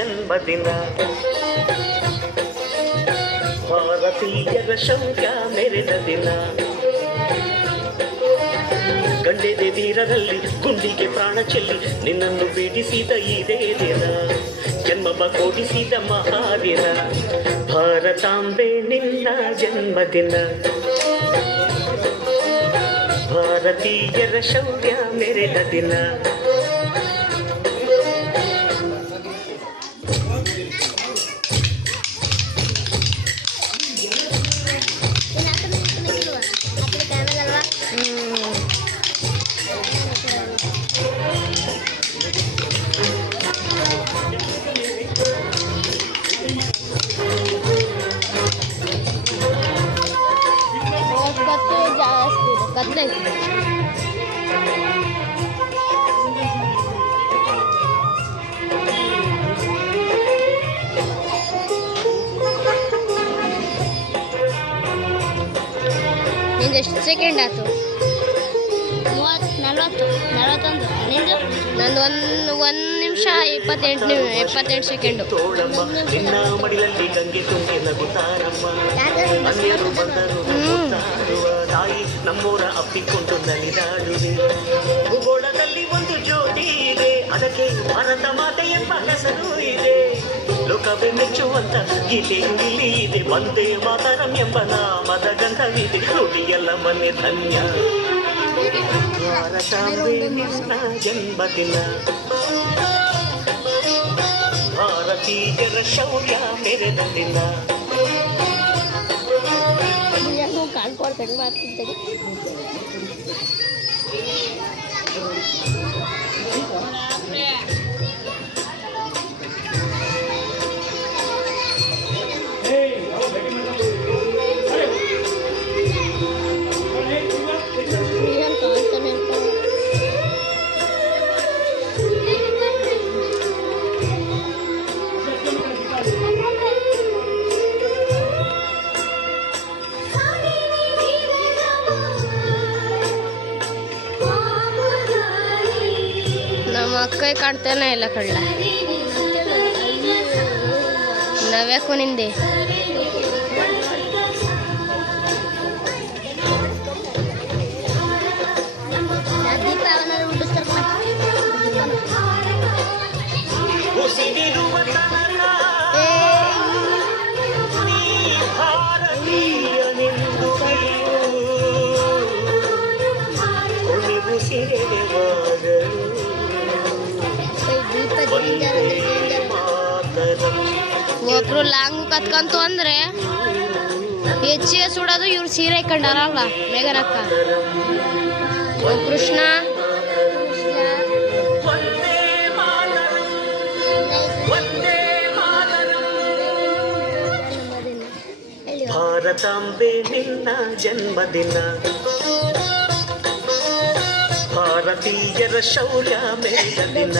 ಜನ್ಮದಿನ. ಭಾರತೀಯರ ಶೌರ್ಯ ಮೆರೆದ ದಿನ. ಗಂಡೆದೆ ವೀರರಲ್ಲಿ ಗುಂಡಿಗೆ ಪ್ರಾಣ ಚೆಲ್ಲಿ ನಿನ್ನನ್ನು ಬೇಡಿಸಿದ ಇದೇ ದಿನ. ಜನ್ಮವ ಕೊಡಿಸಿದ ಮಹಾದಿನ. ಭಾರತಾಂಬೆ ನಿನ್ನ ಜನ್ಮದಿನ. ಭಾರತೀಯರ ಶೌರ್ಯ ಮೆರೆದ ದಿನ. ಎಷ್ಟು ಸೆಕೆಂಡ್ ಆಯ್ತು? 41 ನಂದು 1 ನಿಮಿಷ 28 ಸೆಕೆಂಡು. ನಿನ್ನ ಮಡಿಲಲ್ಲಿ ಗಂಗೆ ತುಂಬಿ ನಗುತ್ತಾರಮ್ಮ. ಅನ್ಯರು ಬಂದರು ತಾಯಿ ನಮ್ಮೂರ ಅಪ್ಪಿಕೊಂಡು ನಲಿದಾಡುವೆ. ಭೂಗೋಳದಲ್ಲಿ ಒಂದು ಜ್ಯೋತಿ ಇದೆ, ಅದಕ್ಕೆ ಭಾರತ ಮಾತೆ ಎಂಬ ಹೆಸರು ಇದೆ. ಲೋಕವೇ ಮೆಚ್ಚುವಂತ ಗೀತೆ ಇಲ್ಲಿ ಇದೆ. ವಂದೇ ಮಾತರಂ ಎಂಬ ನಾಮದ ಗಂಧವಿದೆ. ನುಡಿಯಲ್ಲ ಮನೆ ಧನ್ಯ. ಭಾರತಾಂಬೆ ನಿನ್ನ ಜನ್ಮದಿನ. ಭಾರತೀಯರ ಶೌರ್ಯ ಮೆರೆದ ದಿನ. ಕಾಣ್ಕೊಡ್ತೇನೆ ಮಾಡ್ತಿದ್ದೇನೆ. ನಮ್ಮ ಅಕ್ಕ ಕಾಣ್ತಾನೆ ಇಲ್ಲ ಕಳ್ಳ. ನಾವ್ಯಾಕೋ ನಿಂದೆ ಒಬ್ರು ಲಾಂಗ್ ಕತ್ಕಂತು ಅಂದ್ರೆ ಹೆಚ್ಚಿಗೆ ಸುಡೋದು. ಇವ್ರು ಸೀರೆ ಕಂಡಾರಲ್ಲ ಮೇಘನಕ್ಕ. ಕೃಷ್ಣ ಭಾರತಾಂಬೆ ನಿನ್ನ ಜನ್ಮದಿನ. ಭಾರತೀಯರ ಶೌರ್ಯ ಮೆರೆದ ದಿನ.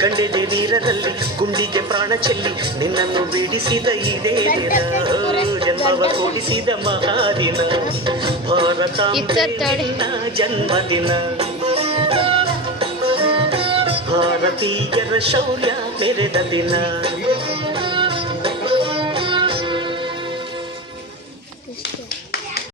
ಗಂಡೆದೆ ವೀರರಲ್ಲಿ ಗುಂಡಿಗೆ ಪ್ರಾಣ ಚೆಲ್ಲಿ ನಿನ್ನನ್ನು ಬೇಡಿಸಿದ ಇದೇ ದಿನ. ಜನ್ಮವ ಕೊಡಿಸಿದ ಮಹಾದಿನ. ಭಾರತಾಂಬೆ ನಿನ್ನ ಜನ್ಮದಿನ. ಭಾರತೀಯರ ಶೌರ್ಯ ಮೆರೆದ ದಿನ.